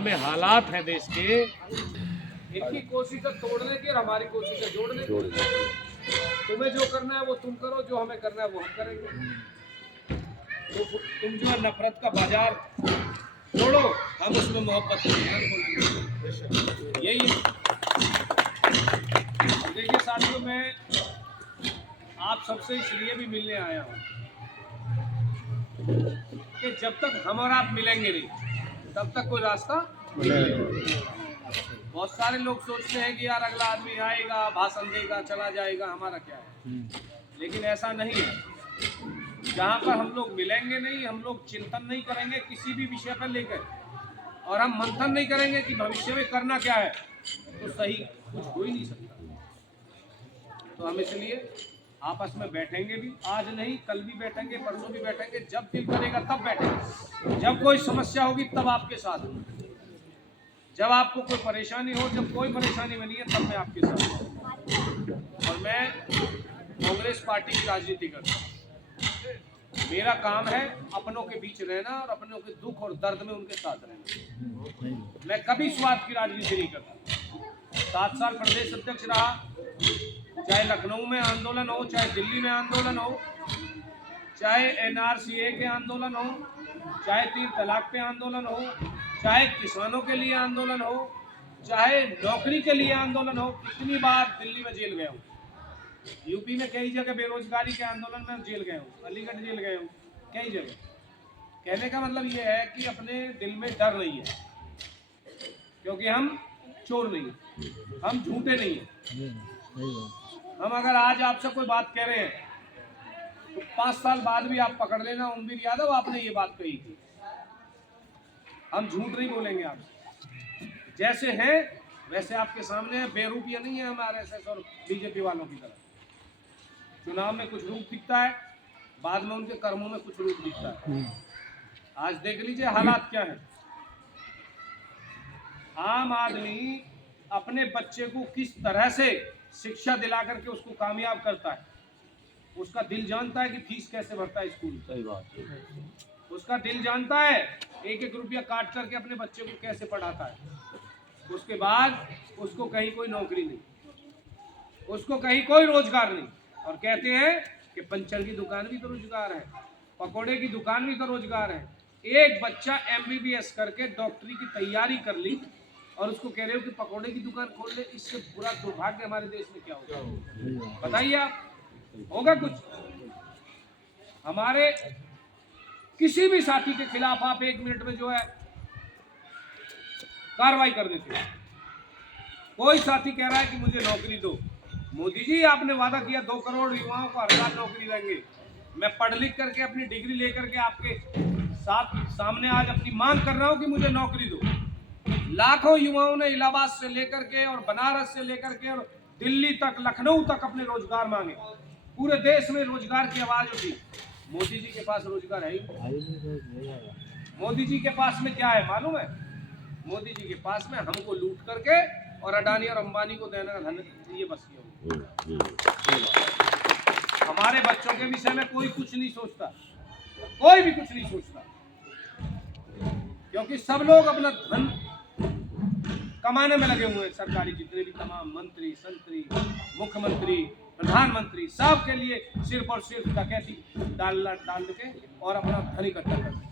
में हालात है देश के, इनकी कोशिश है तोड़ने की और हमारी कोशिश है जोड़ने की। तुम्हें जो करना है वो तुम करो, जो हमें करना है वो हम करेंगे। तो तुम जो है नफरत का बाजार तोड़ो, हम उसमें मोहब्बत का बयान बोलेंगे। यही है। देखिए साथियों, मैं आप सबसे इसलिए भी मिलने आया हूँ कि जब तक हम और आप मिलेंगे नहीं तब तक कोई रास्ता नहीं। बहुत सारे लोग सोचते हैं कि यार अगला आदमी आएगा, भाषण देगा, चला जाएगा, हमारा क्या है। लेकिन ऐसा नहीं है। जहाँ पर हम लोग मिलेंगे नहीं, हम लोग चिंतन नहीं करेंगे किसी भी विषय पर लेकर, और हम मंथन नहीं करेंगे कि भविष्य में करना क्या है, तो सही कुछ हो ही नहीं सकता। तो हम इसलिए आपस में बैठेंगे भी, आज नहीं कल भी बैठेंगे, परसों भी बैठेंगे, जब दिल करेगा तब बैठेंगे। जब कोई समस्या होगी तब आपके साथ, जब आपको कोई परेशानी हो, जब कोई परेशानी बनी है तब मैं आपके साथ हूं। और मैं कांग्रेस पार्टी की राजनीति करता हूँ। मेरा काम है अपनों के बीच रहना और अपनों के दुख और दर्द में उनके साथ रहना। मैं कभी स्वार्थ की राजनीति नहीं करता। 7 साल प्रदेश अध्यक्ष रहा, चाहे लखनऊ में आंदोलन हो, चाहे दिल्ली में आंदोलन हो, चाहे NRCA के आंदोलन हो, चाहे 3 तलाक पे आंदोलन हो, चाहे किसानों के लिए आंदोलन हो, चाहे नौकरी के लिए आंदोलन हो। कितनी बार दिल्ली में जेल गया हूँ, यूपी में कई जगह बेरोजगारी के आंदोलन में जेल गए हूँ, अलीगढ़ जेल गए हूँ, कई जगह। कहने का मतलब ये है कि अपने दिल में डर नहीं है, क्योंकि हम चोर नहीं हैं, हम झूठे नहीं हैं। हम अगर आज आपसे कोई बात कह रहे हैं तो 5 साल बाद भी आप पकड़ लेना, उम्मीद यादव आपने ये बात कही थी। हम झूठ नहीं बोलेंगे आपसे, जैसे हैं वैसे आपके सामने। बेरूपिया नहीं है हम RSS और BJP वालों की तरह। चुनाव में कुछ रूप दिखता है, बाद में उनके कर्मों में कुछ रूप दिखता है। आज देख लीजिए हालात क्या है। आम आदमी अपने बच्चे को किस तरह से शिक्षा दिला करके उसको कामयाब करता है, उसका दिल जानता है कि फीस कैसे भरता है स्कूल। सही बात है। उसका दिल जानता है 1-1 रुपया काट करके अपने बच्चे को कैसे पढ़ाता है। उसके बाद उसको कहीं कोई नौकरी नहीं, उसको कहीं कोई रोजगार नहीं। और कहते हैं कि पंचर की दुकान भी तो रोजगार है, पकोड़े की दुकान भी तो रोजगार है। एक बच्चा MBBS करके डॉक्टरी की तैयारी कर ली और उसको कह रहे हो कि पकोड़े की दुकान खोल ले। इससे बुरा दुर्भाग्य हमारे देश में क्या होगा, बताइए आप। होगा कुछ? हमारे किसी भी साथी के खिलाफ आप 1 मिनट में जो है कार्रवाई कर देते हैं। कोई साथी कह रहा है कि मुझे नौकरी दो, मोदी जी आपने वादा किया 2 करोड़ युवाओं को हर साल नौकरी देंगे। मैं पढ़ लिख करके अपनी डिग्री लेकर के आपके सामने आज अपनी मांग कर रहा हूं कि मुझे नौकरी दो। लाखों युवाओं ने इलाहाबाद से लेकर के और बनारस से लेकर के और दिल्ली तक, लखनऊ तक अपने रोजगार मांगे। पूरे देश में रोजगार की आवाज उठी। मोदी जी के पास रोजगार है ही। मोदी जी के पास में क्या है मालूम है? मोदी जी के पास में हमको लूट करके और अडानी और अंबानी को देने का धन, ये बस ये। हमारे बच्चों के विषय में कोई कुछ नहीं सोचता, कोई भी कुछ नहीं सोचता, क्योंकि सब लोग अपना धन कमाने में लगे हुए हैं। सरकारी जितने भी तमाम मंत्री, संतरी, मुख्यमंत्री, प्रधानमंत्री, सब के लिए सिर्फ और सिर्फ डकैती डाल के और अपना धन इकट्ठा करते हैं।